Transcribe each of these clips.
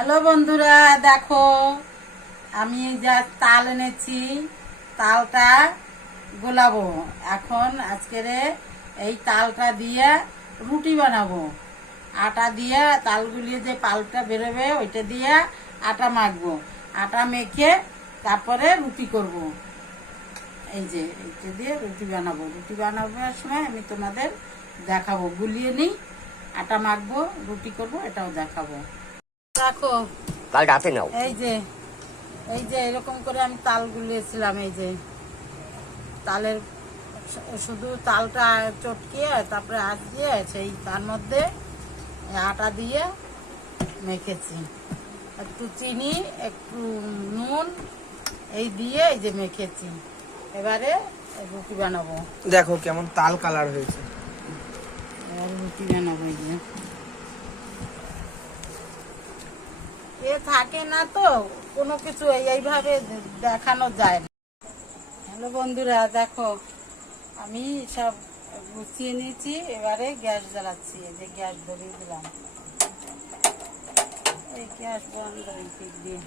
Hello বন্ধুরা, দেখো আমি যা তাল এনেছি, তালটা গোলাবো এখন। আজকের এই তালটা দিয়ে রুটি বানাবো। আটা দিয়ে তাল গুলিয়ে যে পালটা বেরোবে ওইটা দিয়ে আটা মাখবো। আটা মেখে তারপরে রুটি করব। এই যে এইটা দিয়ে রুটি বানাবো। রুটি বানাবার সময় আমি তোমাদের দেখাবো। গুলিয়ে নিই, আটা মাখবো, রুটি করব, এটাও দেখাবো। দেখো তালটা হাতে নাও। এই যে এরকম করে আমি তাল গুলিয়েছিলাম। এই যে তালের শুধু তালটা চটকিয়ে তারপরে আঁচ দিয়ে সেই তার মধ্যে আটা দিয়ে মেখেছি। একটু চিনি, একটু নুন এই দিয়ে এই যে মেখেছি। এবারে রুটি বানাবো। দেখো কেমন তাল কালার হয়েছে। এবার রুটি বানাবো। এই যে এ থাকে না তো কোনো কিছু, এইভাবে দেখানো যায় না। হ্যালো বন্ধুরা, দেখো আমি সব গুছিয়ে নিয়েছি। এবারে গ্যাস জ্বালাচ্ছি। এই যে গ্যাস ধরিয়ে দিলাম। এই গ্যাস বন্ধ দিয়ে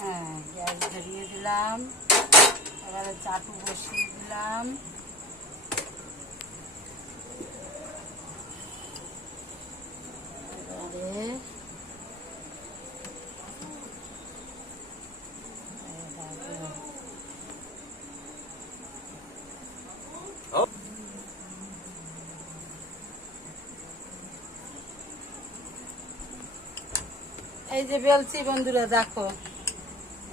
হ্যাঁ, গ্যাস ধরিয়ে দিলাম। এবারে চাটু বসিয়ে দিলাম। এই যে বেলছি বন্ধুরা, দেখো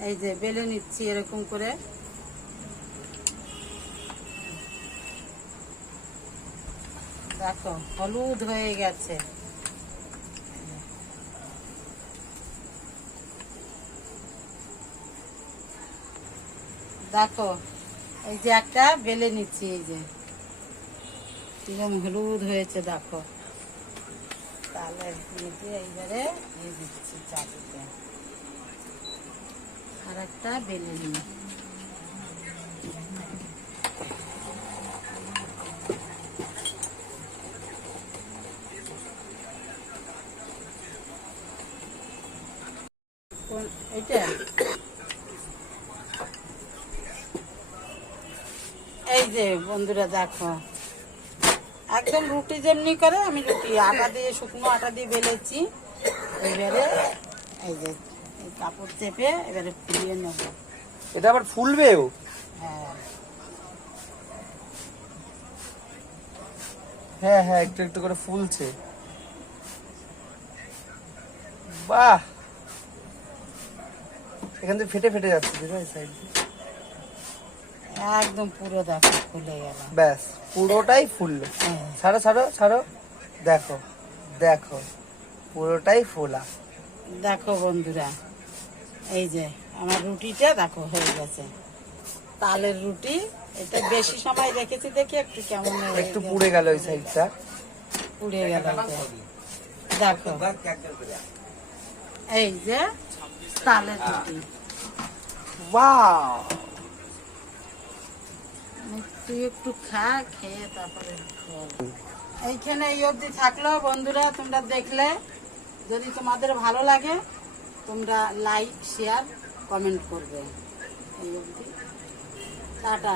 এই যে বেলে নিচ্ছি এরকম করে। দেখো হলুদ হয়ে গেছে। দেখো এই যে একটা বেলে নিচ্ছি। এই যে কিরকম হলুদ হয়েছে দেখো। তাহলে এইবারে দিয়ে দিচ্ছি চাটুতে। আর একটা বেলে নিই। এইটা এই যে বন্ধুরা দেখো একদম রুটি যেমনি করে আমি রুটি আটা দিয়ে, শুকনো আটা দিয়ে বেলেছি। এবারে এই যে এই কাপড় চেপে এবারে ফুলিয়ে নেব। এটা আবার ফুলবেও। হ্যাঁ হ্যাঁ হ্যাঁ, একটু একটু করে ফুলছে। বাহ, এখান থেকে ফেটে ফেটে যাচ্ছে সাইড দিয়ে। একদম পুরো দেখো ফুলে গেল। ব্যাস পুরোটাই ফুললো। ছাড়ো ছাড়ো ছাড়ো, দেখো দেখো পুরোটাই ফোলা। দেখো বন্ধুরা এই যে আমার রুটিটা দেখো হয়ে গেছে। তালের রুটি। এটা বেশি সময় রেখেছি দেখি একটু কেমন একটু পুড়ে গেল ওই সাইডটা। পুড়ে গেল। দেখো এই যে তালের রুটি। ওয়াও, তুই একটু খা, খেয়ে তারপরে এইখানে এই অবধি থাকলো বন্ধুরা। তোমরা দেখলে যদি তোমাদের ভালো লাগে তোমরা লাইক, শেয়ার, কমেন্ট করবে। এই অবধি টাটা।